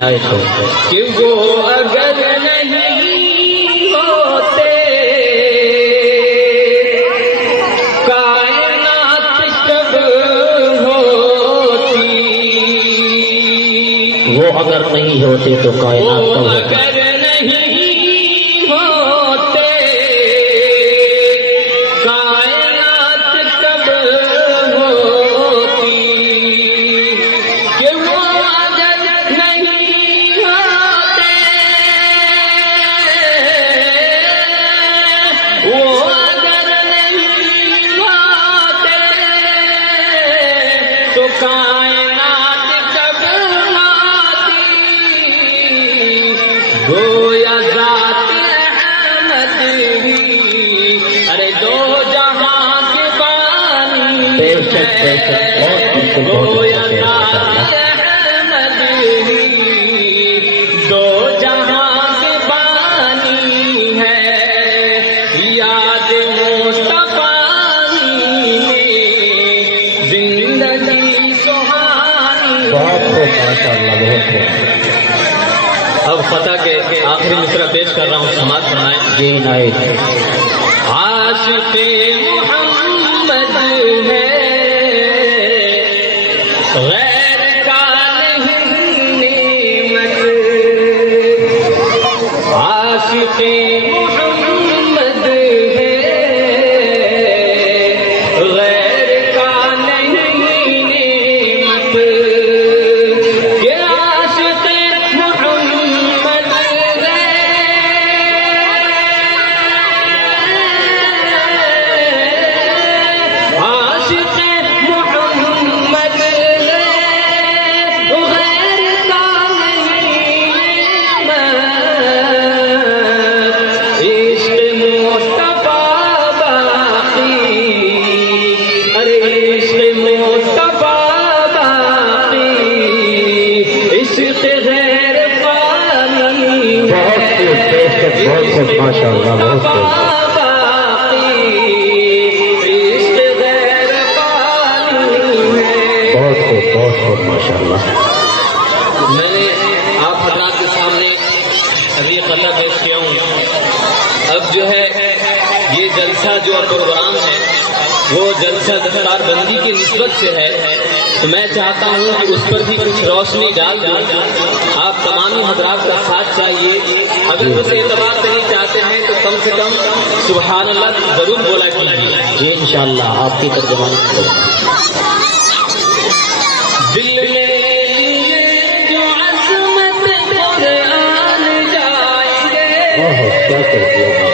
کہ وہ اگر نہیں ہوتے کائنات کب ہوتی، وہ اگر نہیں ہوتے تو کائنات کب ہوتی، اگر نہیں ہوتے کائنات کب ہوتی، کہ وہ اگر نہیں ہوتے، وہ اگر نہیں ہوتے تو کائنات کب ہوتی، گویا ذات احمد ہی ارے دو جہاں کے بانی بے شک بے شک، بہت بالکل بہت گویا اچھا ذات احمد ہی دو جہاں کے بانی ہے، یاد مصطفیٰ میں زندگی سہانی بہت خوب ماشاء اللہ، بہت خوب۔ اب فتح کے آخری مصرع پیش کر رہا ہوں، سماعت فرمائیں۔ جی نائٹ عاشق محمد ہے غیر کا نہیں نعمت، عاشق محمد ہے غیر کا نہیں نعمت، کہ عاشق محمد ہے عاشق محمد ہے غیر کا نہیں نعمت، عشق مصطفیٰ باقی ارے عشق مصطفیٰ باقی، عشق غیر فانی بہت خوب، بے شک بہت خوب ماشاء اللہ، بہت خوب۔ بہت خوب بہت خوب ماشاء اللہ۔ میں نے آپ حضرات کے سامنے ابھی قطع پیش کیا ہوں، اب جو ہے یہ جلسہ جو پروگرام ہے وہ جلسہ دستار بندی کی نسبت سے ہے، تو میں چاہتا ہوں کہ اس پر بھی کچھ روشنی ڈال دوں۔ آپ تمام حضرات کا ساتھ چاہیے، اگر اس اعتبار سے نہیں چاہتے ہیں تو کم سے کم سبحان اللہ ضرور بولا کیجیے۔ جی انشاءاللہ آپ کی ترجمانی کریں۔ دل میں لیے جو عظمت قرآن جائیں گے، اوہ کیا کر دیا آپ۔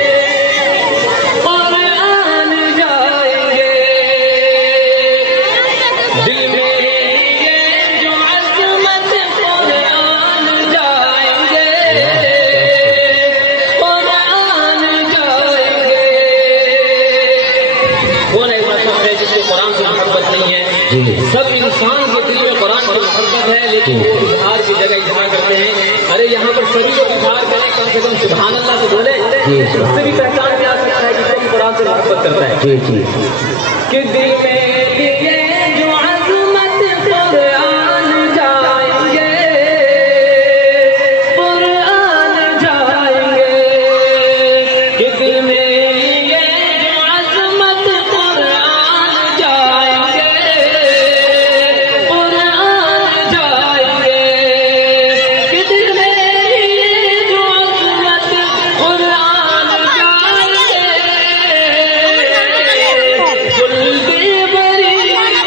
قرآن جائیں گے، دل میں لیے جو عظمت قرآن جائیں گے، قرآن جائیں گے۔ کون ایسا شخص ہے جس کو قرآن سے محبت نہیں ہے؟ جی سب انسان کے دل میں قرآن کی محبت ہے، لیکن وہ اظہار کی جگہ اظہار کرتے ہیں۔ ارے یہاں پر سبھی لوگ اظہار کریں، کم سے کم سبحان اللہ سے بولے، جی اس سے بھی پہچان میں آ سکتا ہے کہ کوئی قرآن سے محبت کرتا ہے۔ جی جی کہ دل میں لیے جو عظمت قرآن جائیں گے، قرآن جائیں گے، کہ دل میں لیے جو عظمت قرآن جائیں گے، قرآن جائیں گے، کہ دل میں لیے جو عظمت قرآن جائیں گے، جلد بری کے وہ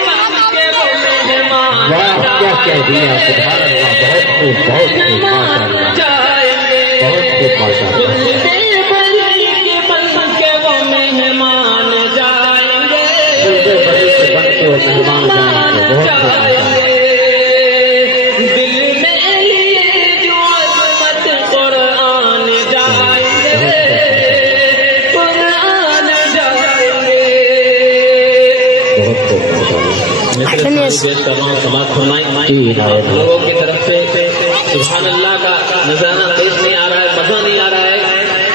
مہمان واہ کیا کہہ دیا، سبحان اللہ، بہت خوب بہت خوب ماشاء اللہ، جائیں گے، بہت خوب ماشاء اللہ۔ جلد بری کے بن کے وہ مہمان جائیں گے، جلدے بڑی سے بن کے وہ مہمان جائیں گے، بہت خوب ماشاء اللہ۔ دل میں لیے جو عظمت قرآن جائیں گے، قرآن جائیں گے۔ بہت خوب ماشاء اللہ۔ پیش کر رہا ہوں، سماعت فرمائیں۔ جی ہدایت ہے۔ لوگوں کی طرف سے سبحان اللہ کا نذرانہ پیش نہیں آ رہا ہے، مزہ نہیں آ رہا ہے۔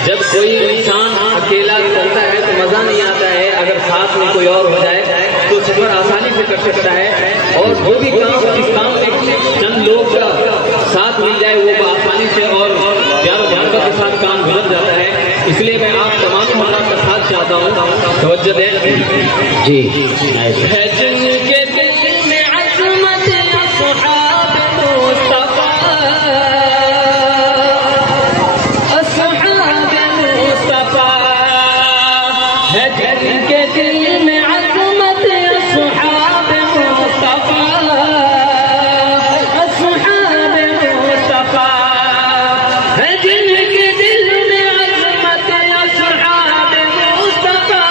جب کوئی انسان اکیلا چلتا ہے تو مزہ نہیں آتا ہے، اگر ساتھ میں کوئی اور ہو جائے تو سفر آسانی سے کر سکتا ہے، اور وہ بھی کام جس کام میں چند لوگ کا ساتھ مل جائے وہ بآسانی سے اور پیار و محبت کے ساتھ کام گزر جاتا ہے. اس لیے میں آپ تمام حضرات کا ساتھ چاہتا ہوں. توجہ دیں. جی ہے جن کے دل میں عظمت اصحاب مصطفیٰ، اصحاب مصطفیٰ، ہے جن کے دل میں عظمت اصحاب مصطفیٰ، اصحاب مصطفیٰ، ہے جن کے دل میں عظمت اصحاب مصطفیٰ،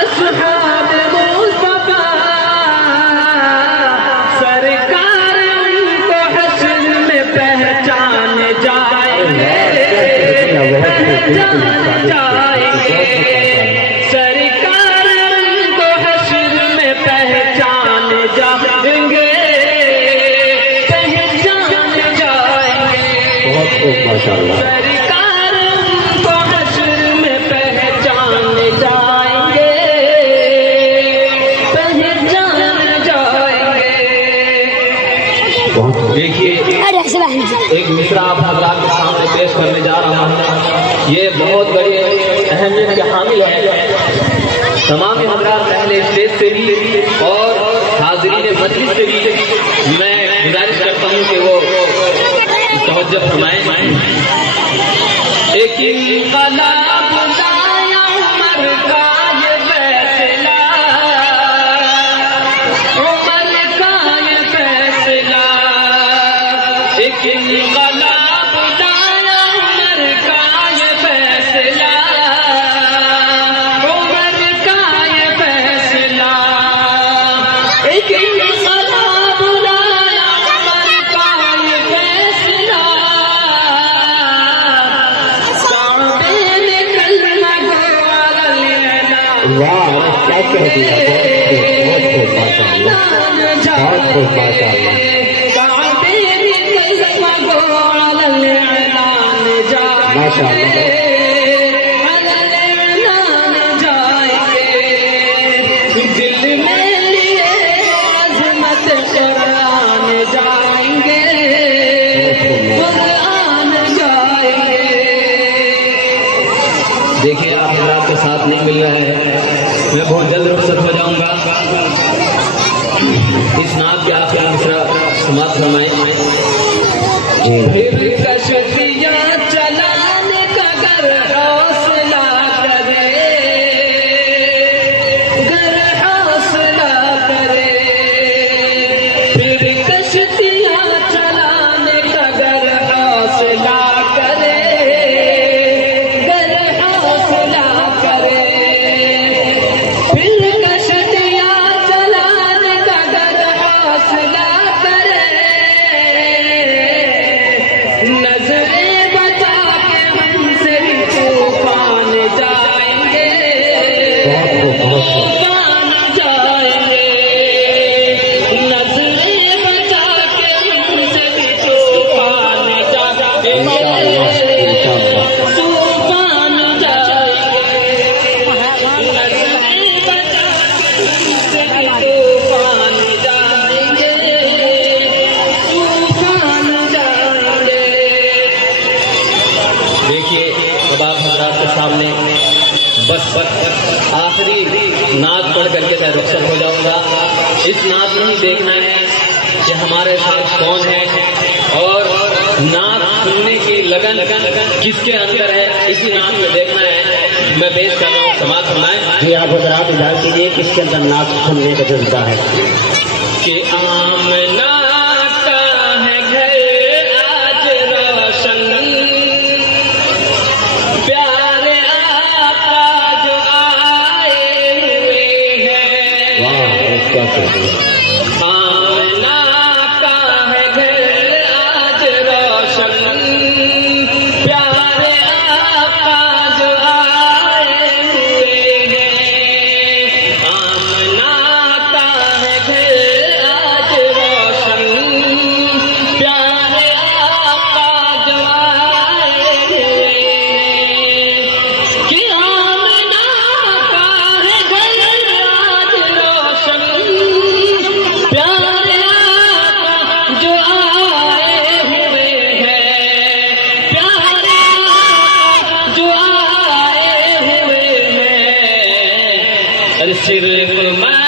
اصحاب مصطفیٰ. سرکار ان کو حشر میں پہچان جائیں گے، پہچان جائیں گے. سرکار ان کو حشر میں پہچان جائیں گے، پہچان جائیں گے. بہت خوب ماشاء اللہ. سرکار ان کو حشر میں پہچان جائیں گے، پہچان جائیں گے. بہت خوب. دیکھیے ایک مصرع آپ حضرات کے سامنے پیش کرنے جا رہا ہوں. یہ بہت بڑی اہمیت کے حامل ہے. تمام حضرات پہلے اسٹیج سے بھی اور حاضرین مجلس سے بھی میں گزارش کرتا ہوں کہ وہ توجہ فرمائیں. ایک انقلاب لایا عمر کا یہ فیصلہ، عمر کا یہ فیصلہ. ایک انقلاب لایا عمر کا یہ فیصلہ، عمر کا یہ فیصلہ. ایک انقلاب لایا عمر کا یہ فیصلہ. کعبے میں کلمہ گو علی الاعلان واہ کیا کہہ دیا. بہت خوب ماشاء اللہ. بہت خوب ماشاء اللہ. کعبے میں کلمہ گو علی الاعلان ماشاء جائیں اللہ. گے، علی الاعلان جائیں گے. دل میں لیے عظمت قرآن جائیں گے، قرآن جائیں گے. دیکھیے آپ حضرات کے ساتھ نہیں مل رہا ہے، میں بہت جلد رخصت ہو جاؤں گا. اس نعت کے آخر مصرع سماعت فرمائیں. جی پھر کشتیاں چلانے کا گر حوصلہ کرے، گر حوصلہ کرے. پھر کشتیاں چلانے کا گر حوصلہ کرے، گر حوصلہ کرے. پھر کشتیاں چلانے کا گر حوصلہ کرے. نظریں بچا کے ہم سے طوفان جائیں گے، بہت خوب. بہت خوب. طوفان جائیں گے. نظریں بچا کے ہم سے طوفان جائیں گے، طوفان جائیں گے. نظریں بچا کے ہم سے طوفان جائیں گے، طوفان جائیں گے. دیکھیے اب آپ حضرات کے سامنے بس آخری نعت پڑھ کر کے میں رخصت ہو جاؤں گا. اس نعت میں ہی دیکھنا ہے کہ ہمارے ساتھ کون ہے اور نعت سننے کی لگن کس کے اندر ہے، اسی نعت میں دیکھنا ہے. میں پیش کر رہا ہوں، سماعت فرمائیں. جی آپ حضرات اجازت دیجیے کس کے اندر نعت سننے کا جذبہ ہے. کہ آمنہ کا ہے گھر آج روشن، پیارے آقا جو آئے ہوئے ہیں. واہ کیا کہہ دیا. آمنہ کا ہے گھر آج روشن، پیارے آقا جو آئے ہوئے ہیں. آمنہ کا ہے گھر صرف میں